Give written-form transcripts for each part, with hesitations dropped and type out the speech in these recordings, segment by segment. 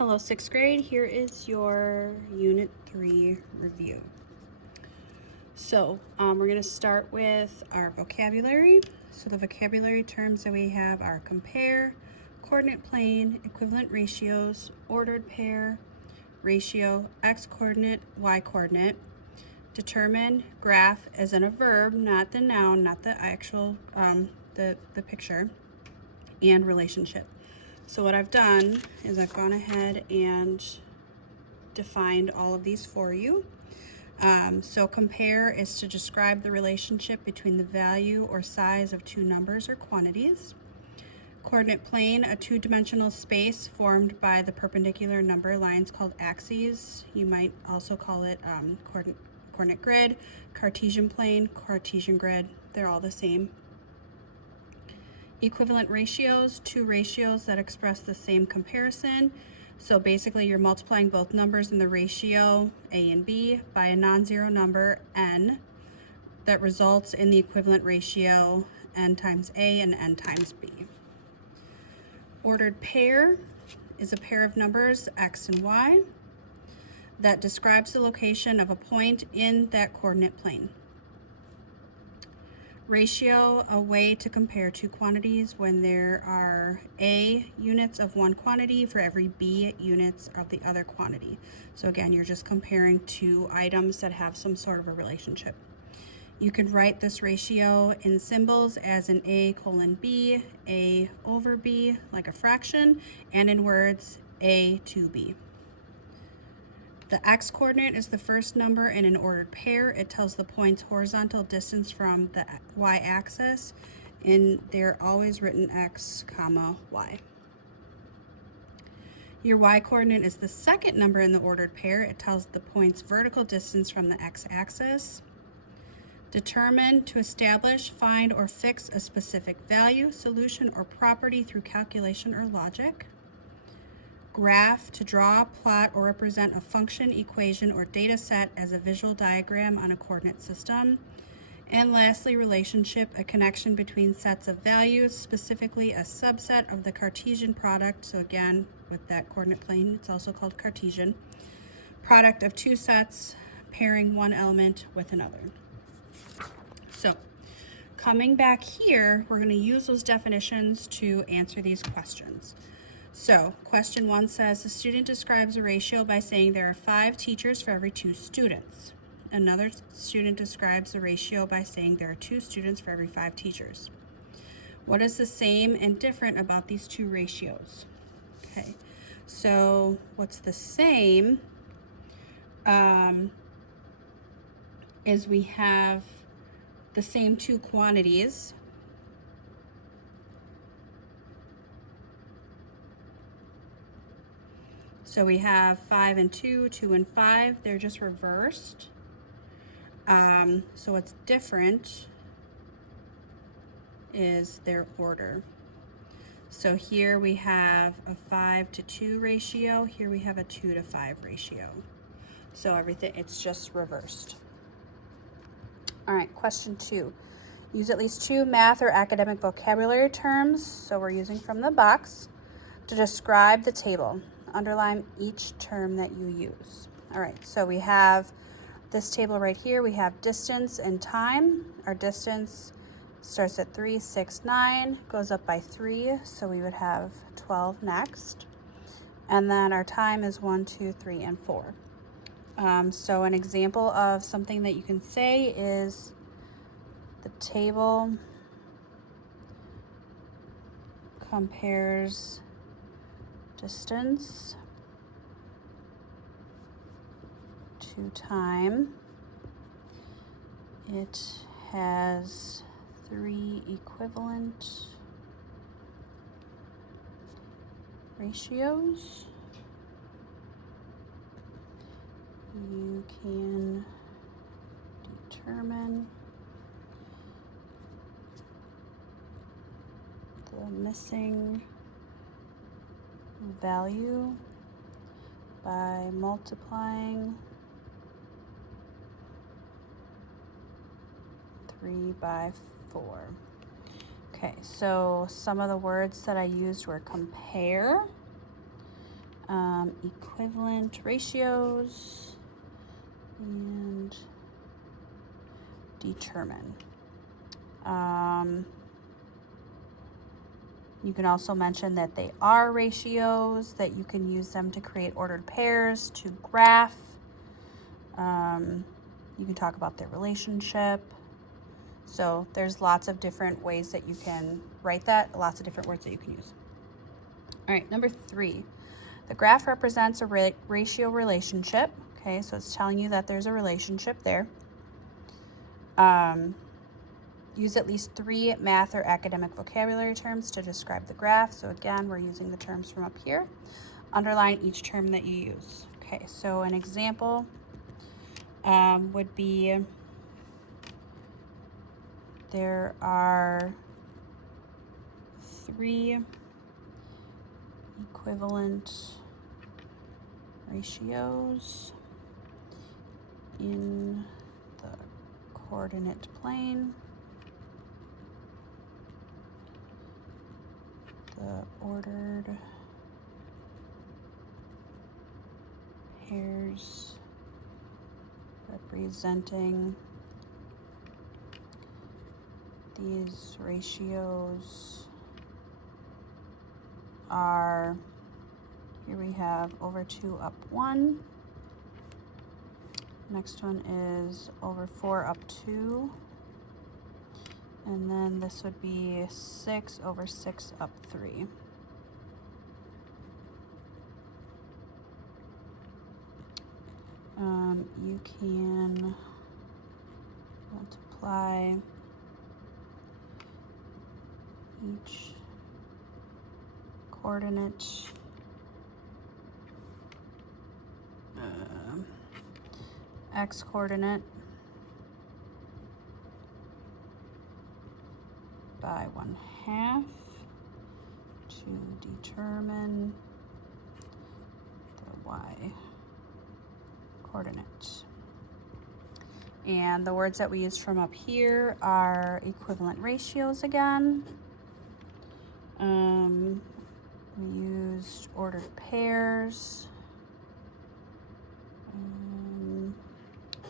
Hello, 6th grade. Here is your Unit 3 review. So we're going to start with our vocabulary. So the vocabulary terms that we have are compare, coordinate plane, equivalent ratios, ordered pair, ratio, x-coordinate, y-coordinate, determine, graph as in a verb, not the noun, not the actual, the picture, and relationship. So what I've done is I've gone ahead and defined all of these for you. So compare is to describe the relationship between the value or size of two numbers or quantities. Coordinate plane, a two-dimensional space formed by the perpendicular number lines called axes. You might also call it coordinate grid, Cartesian plane, Cartesian grid. They're all the same. Equivalent ratios, two ratios that express the same comparison. So basically you're multiplying both numbers in the ratio a and b by a non-zero number n that results in the equivalent ratio n times a and n times b. Ordered pair is a pair of numbers x and y that describes the location of a point in that coordinate plane. Ratio, a way to compare two quantities when there are A units of one quantity for every B units of the other quantity. So again, you're just comparing two items that have some sort of a relationship. You can write this ratio in symbols as an A colon B, A over B, like a fraction, and in words, A to B. The x-coordinate is the first number in an ordered pair. It tells the point's horizontal distance from the y-axis, and they're always written x, comma, y. Your y-coordinate is the second number in the ordered pair. It tells the point's vertical distance from the x-axis. Determine, to establish, find, or fix a specific value, solution, or property through calculation or logic. Graph, to draw, plot, or represent a function, equation, or data set as a visual diagram on a coordinate system. And lastly, relationship, a connection between sets of values, specifically a subset of the Cartesian product. So again, with that coordinate plane, it's also called Cartesian. Product of two sets, pairing one element with another. So coming back here, we're going to use those definitions to answer these questions. So question 1 says the student describes a ratio by saying there are 5 teachers for every 2 students. Another student describes the ratio by saying there are 2 students for every 5 teachers. What is the same and different about these two ratios? Okay, so what's the same is we have the same two quantities. So we have 5 and 2, 2 and 5, they're just reversed. So what's different is their order. So here we have a 5 to 2 ratio, here we have a 2 to 5 ratio. So everything, it's just reversed. All right, question 2. Use at least 2 math or academic vocabulary terms, so we're using from the box, to describe the table. Underline each term that you use. All right, so we have this table right here. We have distance and time. Our distance starts at 3, 6, 9, goes up by 3, so we would have 12 next. And then our time is 1, 2, 3, and 4. So an example of something that you can say is the table compares distance to time. It has 3 equivalent ratios. You can determine the missing value by multiplying 3 by 4. Okay, so some of the words that I used were compare, Equivalent ratios and determine. You can also mention that they are ratios, that you can use them to create ordered pairs, to graph. You can talk about their relationship. So there's lots of different ways that you can write that, lots of different words that you can use. All right, number 3. The graph represents a ratio relationship. Okay, so it's telling you that there's a relationship there. Use at least 3 math or academic vocabulary terms to describe the graph. So again, we're using the terms from up here. Underline each term that you use. Okay, so an example would be there are 3 equivalent ratios in the coordinate plane. The ordered pairs representing these ratios are, here we have over 2 up 1. Next one is over 4 up 2. And then this would be 6 over 6 up 3. You can multiply each coordinate x coordinate by 1/2 to determine the y coordinate. And the words that we used from up here are equivalent ratios again. We used ordered pairs,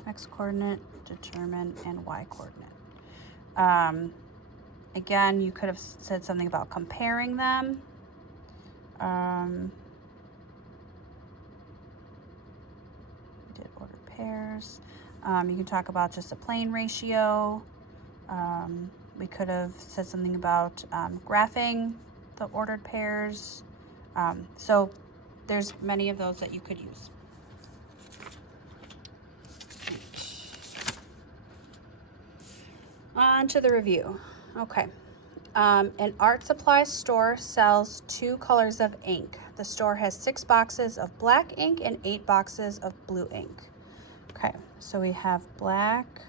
x coordinate, determine, and y coordinate. Again, you could have said something about comparing them. We did ordered pairs. You can talk about just a plain ratio. We could have said something about graphing the ordered pairs. So there's many of those that you could use. On to the review. Okay. An art supply store sells 2 colors of ink. The store has 6 boxes of black ink and 8 boxes of blue ink. Okay, so we have black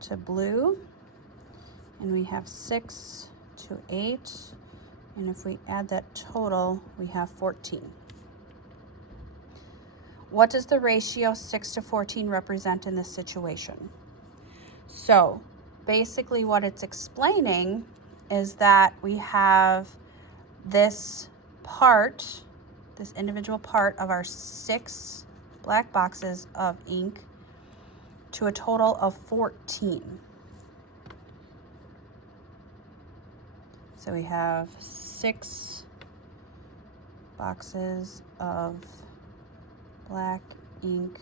to blue, and we have 6 to 8, and if we add that total, we have 14. What does the ratio 6 to 14 represent in this situation? So basically what it's explaining is that we have this part, this individual part of our 6 black boxes of ink to a total of 14. So we have 6 boxes of black ink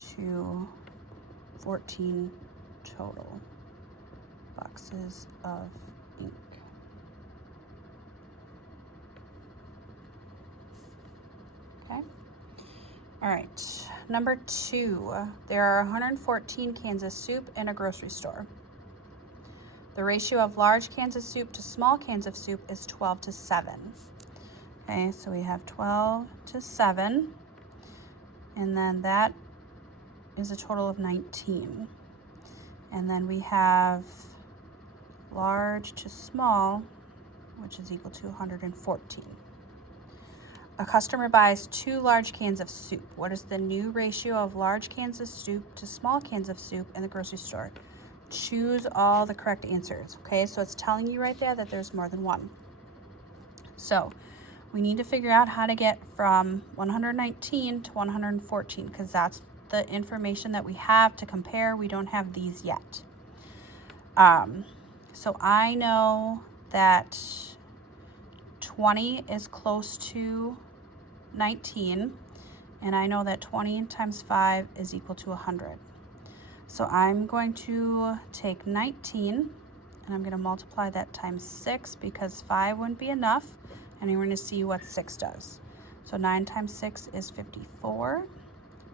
to 14 total boxes of ink. Okay. All right. Number 2, there are 114 cans of soup in a grocery store. The ratio of large cans of soup to small cans of soup is 12 to 7. Okay, so we have 12 to 7, and then that is a total of 19. And then we have large to small, which is equal to 114. A customer buys 2 large cans of soup. What is the new ratio of large cans of soup to small cans of soup in the grocery store? Choose all the correct answers. Okay, so it's telling you right there that there's more than one. So we need to figure out how to get from 119 to 114 because that's the information that we have to compare. We don't have these yet. So I know that 20 is close to 19, and I know that 20 times 5 is equal to 100. So I'm going to take 19 and I'm going to multiply that times 6 because 5 wouldn't be enough, and we're going to see what 6 does. So 9 times 6 is 54.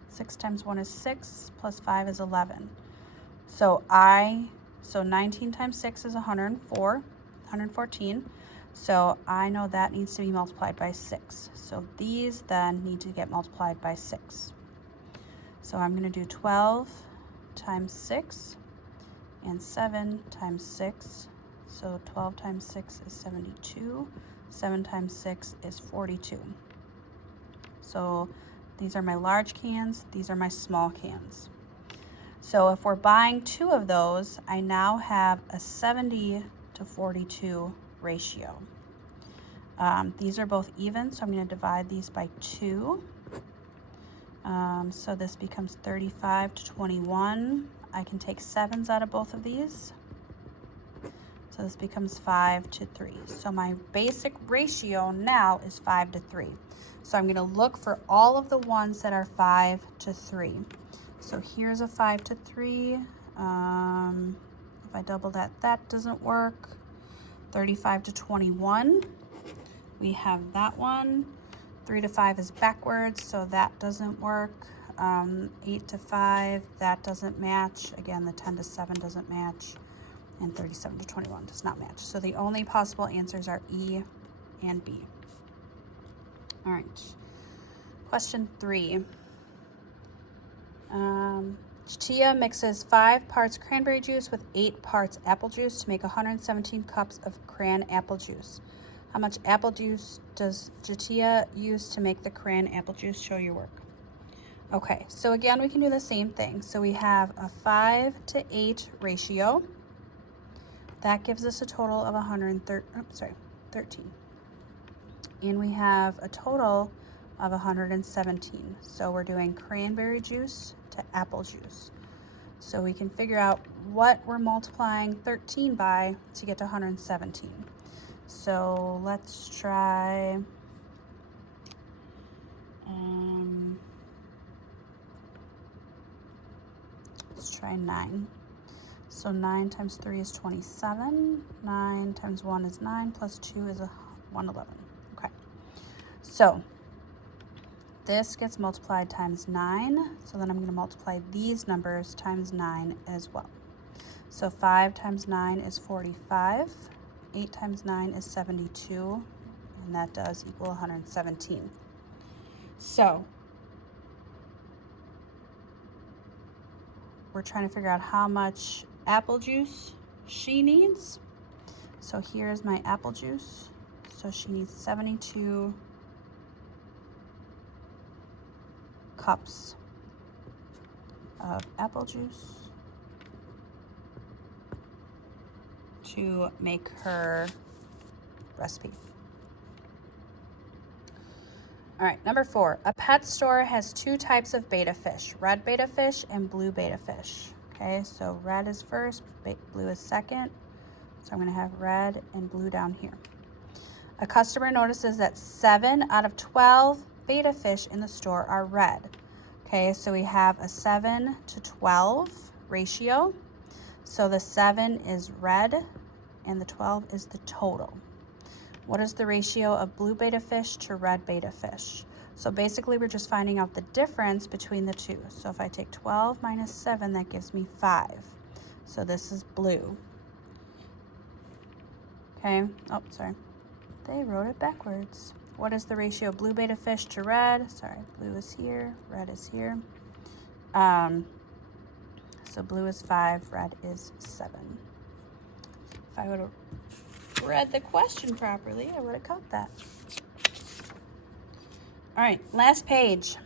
6 times 1 is 6, plus 5 is 11. So 19 times 6 is 114. So I know that needs to be multiplied by 6. So these then need to get multiplied by 6. So I'm going to do 12 times 6 and 7 times 6. So 12 times 6 is 72. 7 times 6 is 42. So these are my large cans, these are my small cans. So if we're buying 2 of those, I now have a 70 to 42 ratio. These are both even, so I'm going to divide these by 2. So this becomes 35 to 21. I can take 7s out of both of these. So this becomes 5 to 3. So my basic ratio now is 5 to 3. So I'm going to look for all of the ones that are 5 to 3. So here's a 5 to 3. If I double that, that doesn't work. 35 to 21. We have that one. 3 to 5 is backwards, so that doesn't work. 8 to 5, that doesn't match. Again, the 10 to 7 doesn't match. And 37 to 21 does not match. So the only possible answers are E and B. All right. Question 3. Chatia mixes 5 parts cranberry juice with 8 parts apple juice to make 117 cups of cran apple juice. How much apple juice does Chatia use to make the cran apple juice? Show your work. Okay, so again, we can do the same thing. So we have a 5 to 8 ratio. That gives us a total of 13. And we have a total of 117. So we're doing cranberry juice to apple juice. So we can figure out what we're multiplying 13 by to get to 117. So let's try, let's try 9. So 9 times 3 is 27. 9 times 1 is 9, plus 2 is 111. Okay. So this gets multiplied times 9. So then I'm going to multiply these numbers times 9 as well. So 5 times 9 is 45. 8 times 9 is 72. And that does equal 117. So we're trying to figure out how much apple juice she needs. So here's my apple juice. So she needs 72 cups of apple juice to make her recipe. All right, number 4. A pet store has 2 types of betta fish, red betta fish and blue betta fish. Okay, so red is first, blue is second. So I'm going to have red and blue down here. A customer notices that 7 out of 12 betta fish in the store are red. Okay, so we have a 7 to 12 ratio. So the 7 is red and the 12 is the total. What is the ratio of blue betta fish to red betta fish? So basically we're just finding out the difference between the two. So if I take 12 minus 7, that gives me 5. So this is blue. Okay, oh, sorry. They wrote it backwards. What is the ratio of blue betta fish to red? Sorry, blue is here, red is here. So blue is 5, red is 7. If I would have read the question properly, I would have caught that. All right, last page.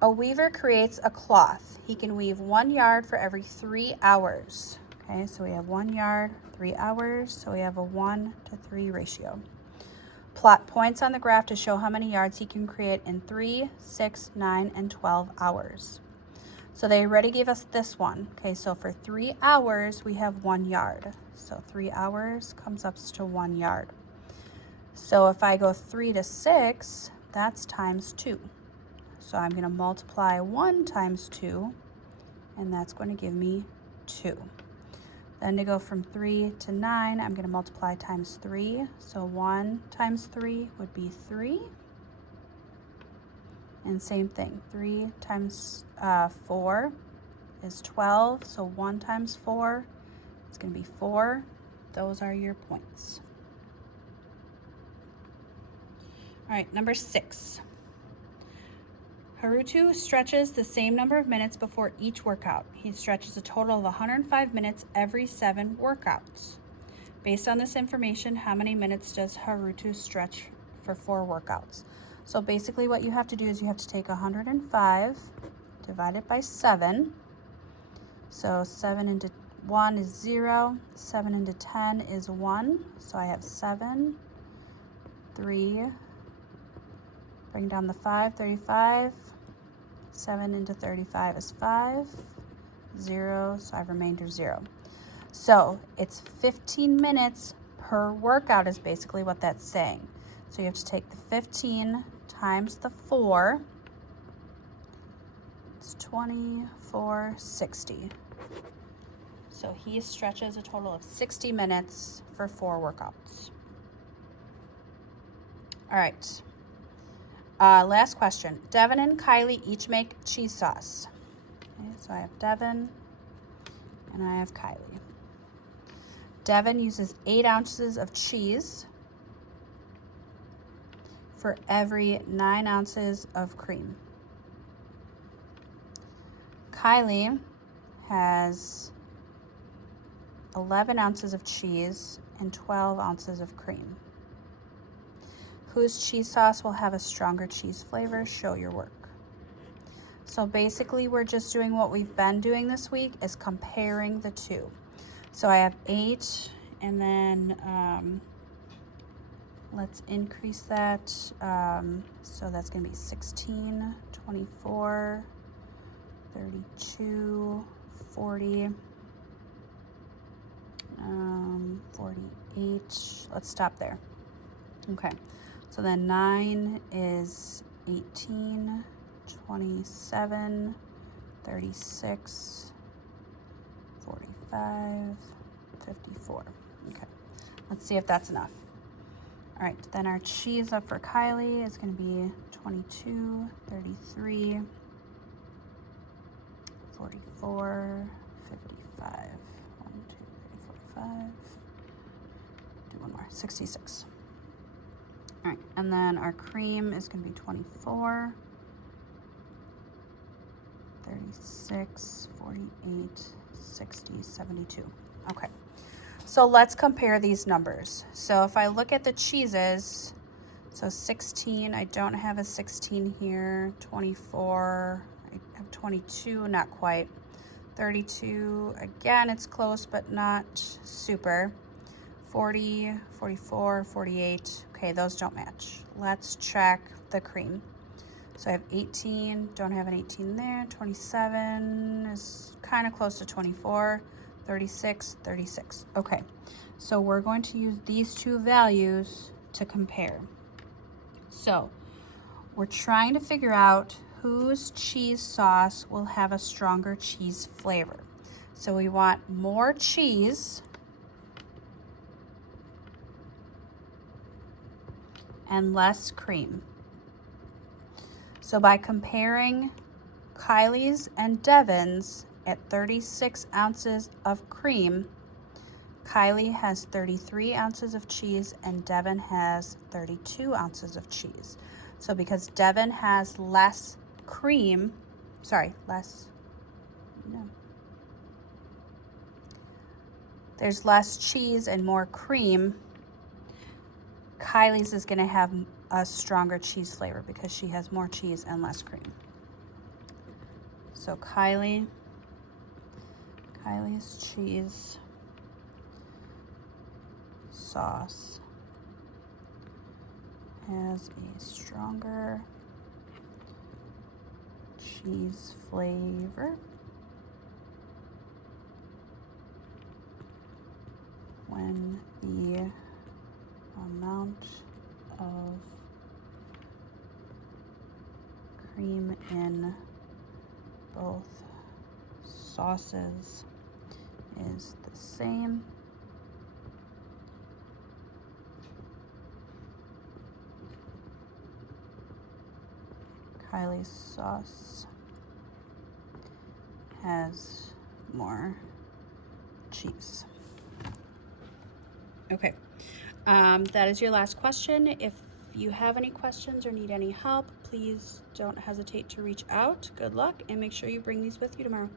A weaver creates a cloth. He can weave 1 yard for every 3 hours. Okay, so we have 1 yard, 3 hours, so we have a 1 to 3 ratio. Plot points on the graph to show how many yards he can create in 3, 6, 9, and 12 hours. So they already gave us this one. Okay, so for 3 hours, we have 1 yard. So 3 hours comes up to 1 yard. So if I go 3 to 6, that's times 2. So I'm going to multiply 1 times 2, and that's going to give me 2. Then to go from 3 to 9, I'm going to multiply times 3. So 1 times 3 would be 3. And same thing, 3 times 4 is 12. So 1 times 4 is going to be 4. Those are your points. All right, number 6. Haruto stretches the same number of minutes before each workout. He stretches a total of 105 minutes every 7 workouts. Based on this information, how many minutes does Haruto stretch for 4 workouts? So basically what you have to do is you have to take 105, divide it by 7. So 7 into 1 is 0, 7 into 10 is 1. So I have 7, 3, bring down the 5, 35. 7 into 35 is 5, 0, so I have remainder 0. So it's 15 minutes per workout is basically what that's saying. So you have to take the 15 times the 4, it's 24, 60. So he stretches a total of 60 minutes for 4 workouts. All right. Last question. Devin and Kylie each make cheese sauce. Okay, so I have Devin and I have Kylie. Devin uses 8 ounces of cheese for every 9 ounces of cream. Kylie has 11 ounces of cheese and 12 ounces of cream. Whose cheese sauce will have a stronger cheese flavor? Show your work. So basically we're just doing what we've been doing this week, is comparing the two. So I have 8, and then let's increase that. So that's going to be 16, 24, 32, 40, 48. Let's stop there. Okay. So then 9 is 18, 27, 36, 45, 54. Okay, let's see if that's enough. All right, then our cheese up for Kylie is going to be 22, 33, 44, 55. 1, 2, 3, 4, 5. Do one more, 66. All right, and then our cream is going to be 24, 36, 48, 60, 72. Okay, so let's compare these numbers. So if I look at the cheeses, so 16, I don't have a 16 here. 24, I have 22, not quite. 32, again, it's close, but not super. 40, 44, 48. Okay, those don't match. Let's check the cream. So I have 18, don't have an 18 there. 27 is kind of close to 24. 36, 36. Okay, so we're going to use these two values to compare. So we're trying to figure out whose cheese sauce will have a stronger cheese flavor. So we want more cheese and less cream. So by comparing Kylie's and Devin's at 36 ounces of cream, Kylie has 33 ounces of cheese and Devin has 32 ounces of cheese. So because Devin has less cream, there's less cheese and more cream, Kylie's is going to have a stronger cheese flavor because she has more cheese and less cream. So Kylie's cheese sauce has a stronger cheese flavor. When the amount of cream in both sauces is the same. Kylie's sauce has more cheese. Okay, that is your last question. If you have any questions or need any help, please don't hesitate to reach out. Good luck, and make sure you bring these with you tomorrow.